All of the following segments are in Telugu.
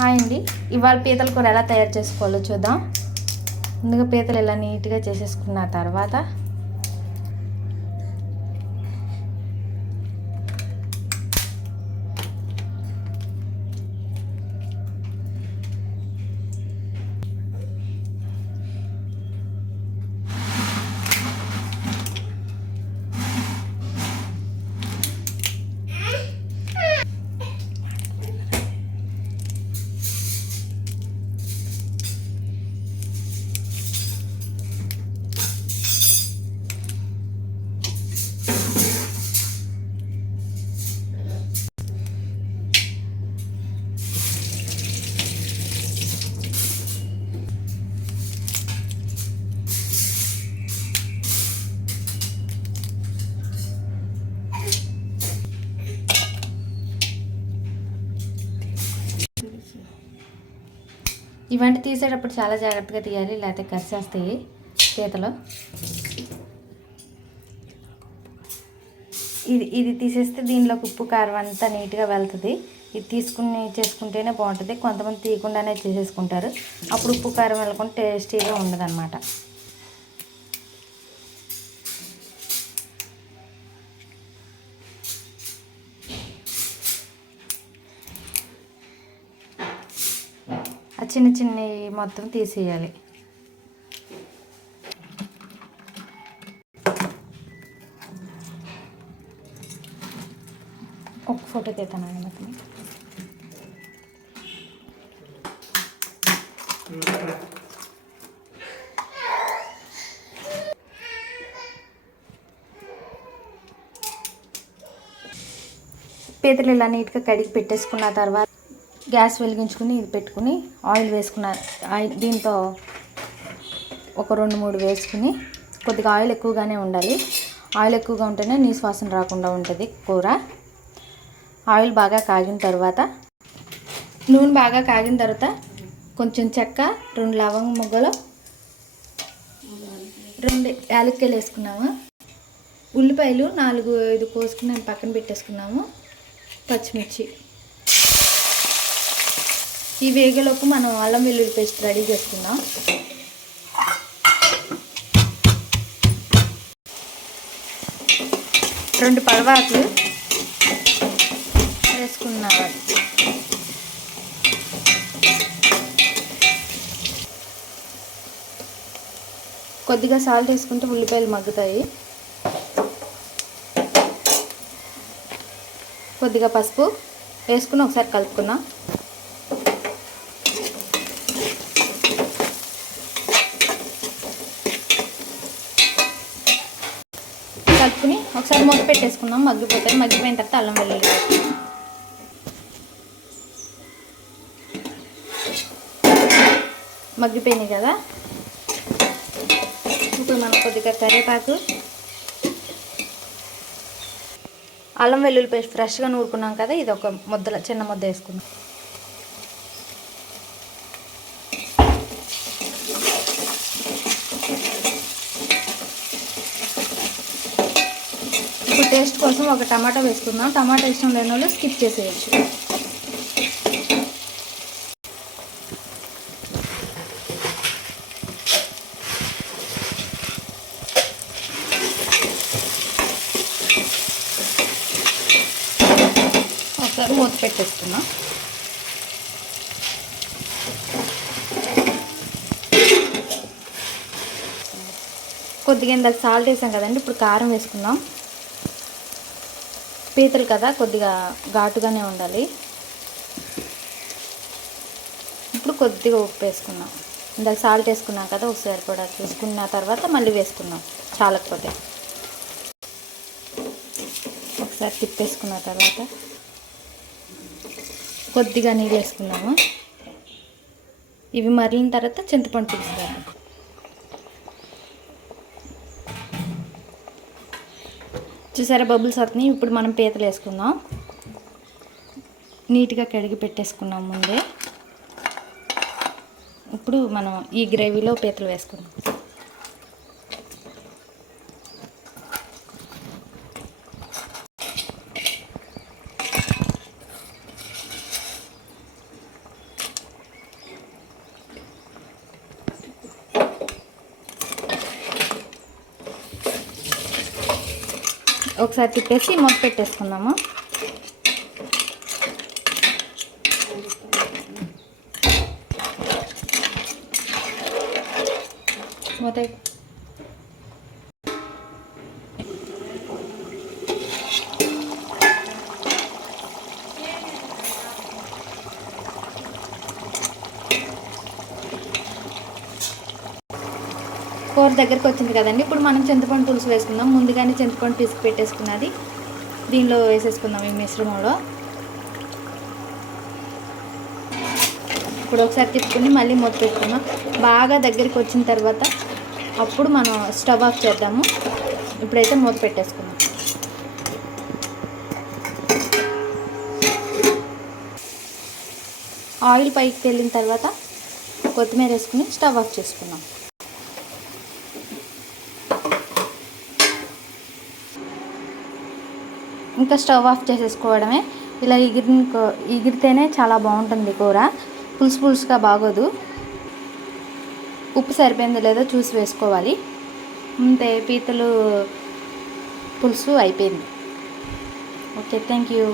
హాయ్ అండి, ఇవాళ పీతల కూర ఎలా తయారు చేసుకోవాలో చూద్దాం. ముందుగా పీతలు ఇలా నీట్గా చేసేసుకున్న తర్వాత ఇవన్నీ తీసేటప్పుడు చాలా జాగ్రత్తగా తీయాలి, లేకపోతే కరిచేస్తాయి పీతలు. ఇది తీసేస్తే దీనిలోకి ఉప్పు కారం అంతా నీట్గా వెళ్తుంది. ఇది తీసుకుని చేసుకుంటేనే బాగుంటుంది. కొంతమంది తీయకుండానే చేసేసుకుంటారు, అప్పుడు ఉప్పు కారం వెళ్ళకుండా టేస్టీగా ఉండదన్నమాట. ఆ చిన్న చిన్న మొత్తం తీసేయాలి. ఒక ఫోటో తీస్తానండి మొత్తం. పీతలు ఇలా నీట్గా కడిగి పెట్టేసుకున్న తర్వాత గ్యాస్ వెలిగించుకుని ఇది పెట్టుకుని ఆయిల్ వేసుకున్న దీంతో ఒక 2-3 వేసుకుని, కొద్దిగా ఆయిల్ ఎక్కువగానే ఉండాలి. ఆయిల్ ఎక్కువగా ఉంటేనే నీసు వాసన రాకుండా ఉంటుంది కూర. ఆయిల్ బాగా కాగిన తర్వాత, నూనె బాగా కాగిన తర్వాత కొంచెం చెక్క, 2 లవంగ మొగ్గలు, 2 యాలక్కాయలు వేసుకున్నాము. ఉల్లిపాయలు 4-5 కోసుకుని పక్కన పెట్టేసుకున్నాము. పచ్చిమిర్చి. ఈ వేగలోపు మనం అల్లం వెల్లుల్లి పేస్ట్ రెడీ చేసుకుందాం. రెండు పడవాకులు వేసుకున్నాం. కొద్దిగా సాల్ట్ వేసుకుంటే ఉల్లిపాయలు మగ్గుతాయి. కొద్దిగా పసుపు వేసుకుని ఒకసారి కలుపుకున్నాం. కలుపుకుని ఒకసారి మూత పెట్టేసుకున్నాం. మగ్గిపోతుంది. మగ్గిపోయిన తర్వాత అల్లం వెల్లుల్లి వేసుకున్నాం. మగ్గిపోయినాయి కదా, ఇప్పుడు మనం కొద్దిగా కరివేపాకు, అల్లం వెల్లుల్లి పేస్ట్ ఫ్రెష్గా నూరుకున్నాం కదా, ఇది ఒక ముద్దల చిన్న ముద్ద వేసుకున్నాం. ఇప్పుడు టేస్ట్ కోసం ఒక టమాటా వేసుకుందాం. టమాటా ఇష్టం లేని వాళ్ళు స్కిప్ చేసేయచ్చు. ఒకసారి మూత పెట్టేసుకున్నాం. కొద్దిగా ఇందాక సాల్ట్ వేసాం కదండి, ఇప్పుడు కారం వేసుకుందాం. పీతలు కదా, కొద్దిగా ఘాటుగానే ఉండాలి. ఇప్పుడు కొద్దిగా ఉప్పు వేసుకున్నాం. ఇందాక సాల్ట్ వేసుకున్నాం కదా, ఒకసారి కూడా చూసుకున్న తర్వాత మళ్ళీ వేసుకున్నాం చాలకపోతే. ఒకసారి తిప్పేసుకున్న తర్వాత కొద్దిగా నీళ్ళు వేసుకున్నాము. ఇవి మరిగిన తర్వాత చింతపండు తీసుకోవాలి. చూసారా బబుల్స్ వస్తున్నాయి. ఇప్పుడు మనం పీతలు వేసుకుందాం. నీట్గా కడిగి పెట్టేసుకున్నాం ముందే. ఇప్పుడు మనం ఈ గ్రేవీలో పీతలు వేసుకుందాం. ఒకసారి తిప్పేసి మూత పెట్టేసుకుందాము. మూత కూర దగ్గరికి వచ్చింది కదండి. ఇప్పుడు మనం చింతపండు పులుసు వేసుకుందాం. ముందుగానే చింతపండు పిసికి పెట్టేసుకున్నది దీనిలో వేసేసుకుందాం ఈ మిశ్రమంలో. ఇప్పుడు ఒకసారి తిప్పుకొని మళ్ళీ మూత పెట్టుకుందాం. బాగా దగ్గరికి వచ్చిన తర్వాత అప్పుడు మనం స్టవ్ ఆఫ్ చేద్దాము. ఇప్పుడైతే మూత పెట్టేసుకుందాం. ఆయిల్ పైకి వెళ్ళిన తర్వాత కొత్తిమీర వేసుకుని స్టవ్ ఆఫ్ చేసుకుందాం. ఇంకా స్టవ్ ఆఫ్ చేసేసుకోవడమే. ఇలా ఎగిరితేనే చాలా బాగుంటుంది కూర, పులుసుగా బాగోదు. ఉప్పు సరిపోయిందో లేదో చూసి వేసుకోవాలి. అంతే, పీతలు పులుసు అయిపోయింది. Okay, thank you.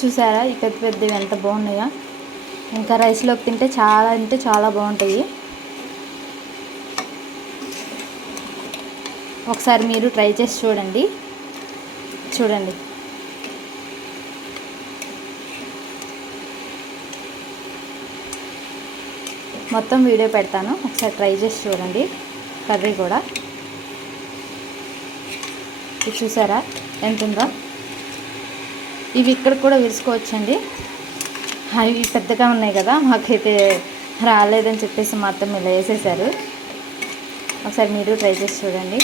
చూసారా ఈ పెద్దవి ఎంత బాగున్నాయో. ఇంకా రైస్లోకి తింటే చాలా బాగుంటాయి. ఒకసారి మీరు ట్రై చేసి చూడండి. మొత్తం వీడియో పెడతాను, ఒకసారి ట్రై చేసి చూడండి. కర్రీ కూడా ఇది చూసారా ఎంత ఉందో. ఇవి ఇక్కడ కూడా వేసుకోవచ్చండి. అవి పెద్దగా ఉన్నాయి కదా, మాకైతే రాలేదని చెప్పేసి మొత్తం ఇలా వేసేసారు. ఒకసారి మీరు ట్రై చేసి చూడండి.